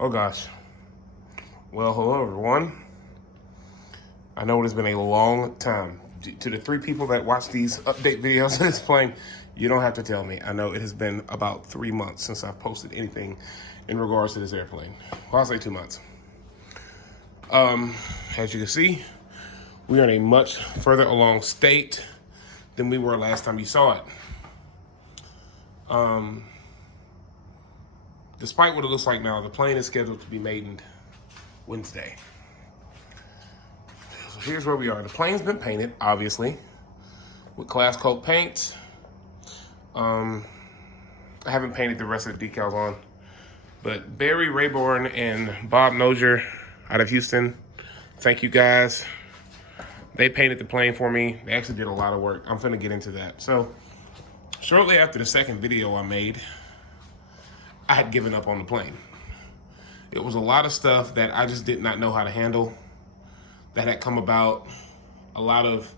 Oh gosh. Well, hello everyone. I know it has been a long time. To the 3 people that watch these update videos of this plane, you don't have to tell me. I know it has been about 3 months since I've posted anything in regards to this airplane. Well, I'll say 2 months. As you can see, we are in a much further along state than we were last time you saw it. Despite what it looks like now, the plane is scheduled to be maidened Wednesday. So here's where we are. The plane's been painted, obviously, with class coat paints. I haven't painted the rest of the decals on, but Barry Rayborn and Bob Nozier out of Houston, thank you guys. They painted the plane for me. They actually did a lot of work. I'm finna get into that. So shortly after the second video I made, I had given up on the plane. It was a lot of stuff that I just did not know how to handle that had come about. A lot of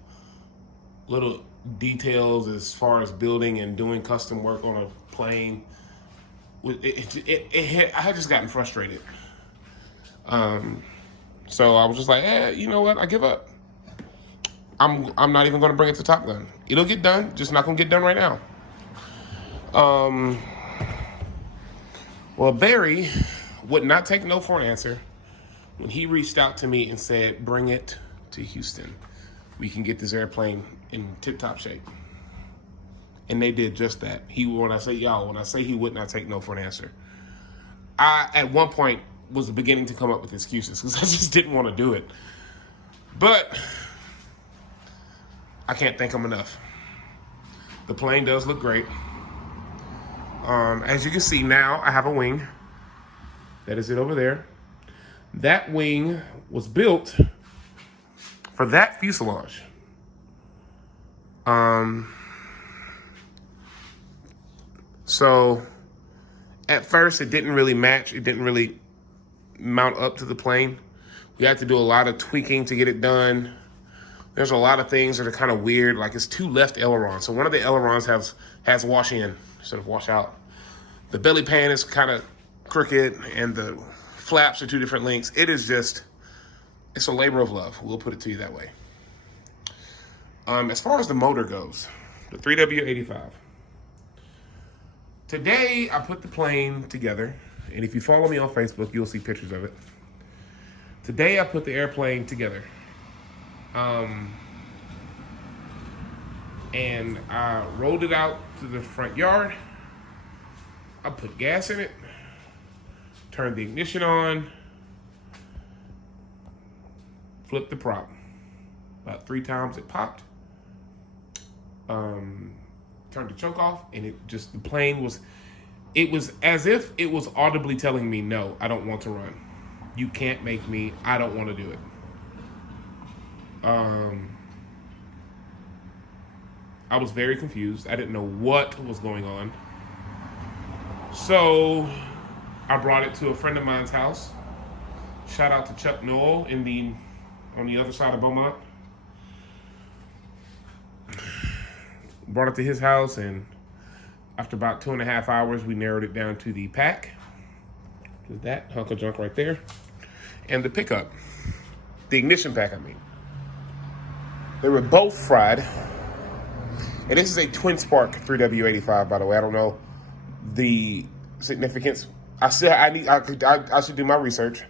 little details as far as building and doing custom work on a plane. I had just gotten frustrated. So I was just like, you know what? I give up. I'm not even gonna bring it to Top Gun. It'll get done, just not gonna get done right now. Well, Barry would not take no for an answer when he reached out to me and said, bring it to Houston. We can get this airplane in tip-top shape. And they did just that. When I say he would not take no for an answer, I, at one point, was beginning to come up with excuses because I just didn't want to do it. But I can't thank him enough. The plane does look great. As you can see now, I have a wing. That is it over there. That wing was built for that fuselage. So at first it didn't really match. It didn't really mount up to the plane. We had to do a lot of tweaking to get it done. There's a lot of things that are kind of weird. Like it's 2 left ailerons. So one of the ailerons has wash in instead of wash out. The belly pan is kind of crooked and the flaps are 2 different lengths. It's a labor of love. We'll put it to you that way. As far as the motor goes, the 3W85. Today, I put the plane together. And if you follow me on Facebook, you'll see pictures of it. Today, I put the airplane together. And I rolled it out to the front yard. I put gas in it, turned the ignition on, flipped the prop. About 3 times it popped. Turned the choke off, and the plane was as if it was audibly telling me, no, I don't want to run. You can't make me, I don't want to do it. I was very confused. I didn't know what was going on. So I brought it to a friend of mine's house. Shout out to Chuck Noel on the other side of Beaumont. Brought it to his house, and after about 2.5 hours, we narrowed it down to the pack. Just that hunk of junk right there. And the pickup. The ignition pack, I mean. They were both fried. And this is a twin spark 3W85, by the way. I don't know the significance. I should do my research.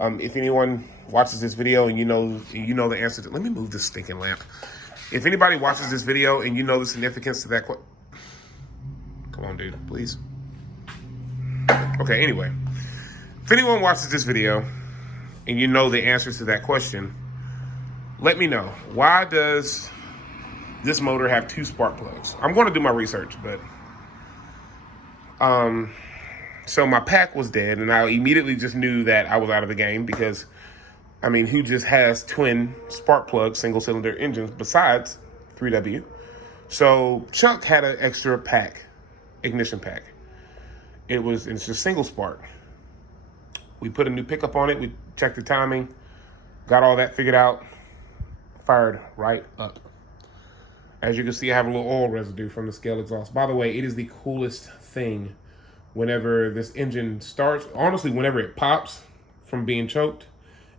If anyone watches this video and you know the answer to, let me move this stinking lamp. If anybody watches this video and you know the significance to that come on, dude, please. Okay, anyway. If anyone watches this video and you know the answer to that question, let me know. Why does this motor have 2 spark plugs? I'm going to do my research, but so my pack was dead, and I immediately just knew that I was out of the game because, I mean, who just has twin spark plug single-cylinder engines besides 3W? So Chuck had an extra pack, ignition pack. It's just single spark. We put a new pickup on it. We checked the timing, got all that figured out, fired right up. As you can see, I have a little oil residue from the scale exhaust. By the way, it is the coolest thing whenever this engine starts, honestly, whenever it pops from being choked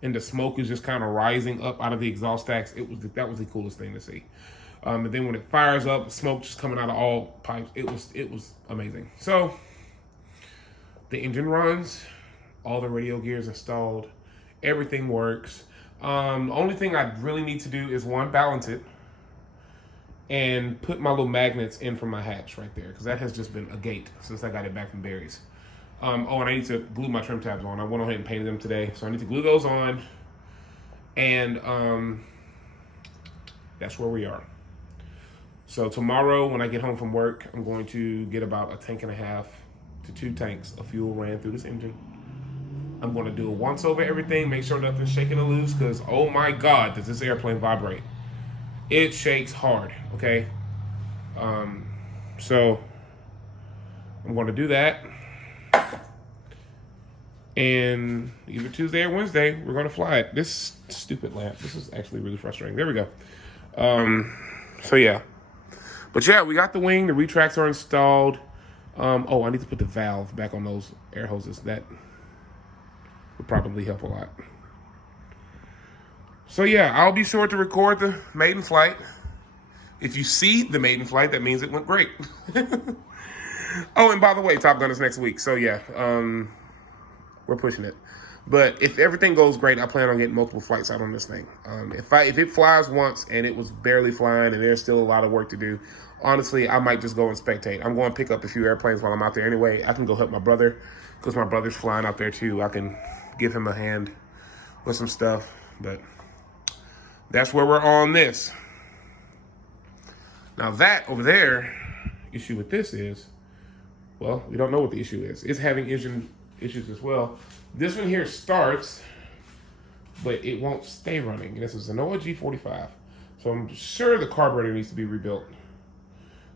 and the smoke is just kind of rising up out of the exhaust stacks, that was the coolest thing to see. And then when it fires up, smoke just coming out of all pipes, it was amazing. So the engine runs, all the radio gears installed, everything works. Only thing I really need to do is one, balance it and put my little magnets in from my hatch right there, because that has just been a gate since I got it back from Barry's. And I need to glue my trim tabs on. I went ahead and painted them today, so I need to glue those on. And that's where we are. So tomorrow when I get home from work, I'm going to get about 1.5 to 2 tanks of fuel ran through this engine. I'm going to do a once over everything, make sure nothing's shaking or loose, because oh my God, does this airplane vibrate. It shakes hard, okay? So I'm going to do that. And either Tuesday or Wednesday, we're going to fly it. This stupid lamp, this is actually really frustrating. There we go. So yeah. But yeah, we got the wing. The retracts are installed. Oh, I need to put the valve back on those air hoses. That would probably help a lot. So yeah, I'll be sure to record the maiden flight. If you see the maiden flight, that means it went great. Oh, and by the way, Top Gun is next week. So yeah, we're pushing it. But if everything goes great, I plan on getting multiple flights out on this thing. If it flies once and it was barely flying and there's still a lot of work to do, honestly, I might just go and spectate. I'm going to pick up a few airplanes while I'm out there anyway. I can go help my brother because my brother's flying out there too. I can give him a hand with some stuff. But that's where we're on this. Now that over there, issue with this is, well, we don't know what the issue is. It's having engine issues as well. This one here starts, but it won't stay running. This is an G45. So I'm sure the carburetor needs to be rebuilt.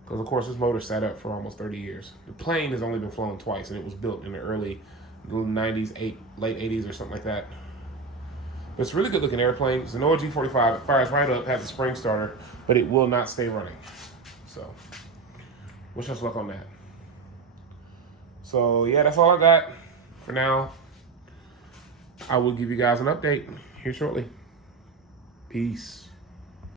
Because of course this motor sat up for almost 30 years. The plane has only been flown twice and it was built in the early 90s, late 80s or something like that. But it's a really good looking airplane. It's an G45. It fires right up, has a spring starter, but it will not stay running. So wish us luck on that. So yeah, that's all I got for now. I will give you guys an update here shortly. Peace.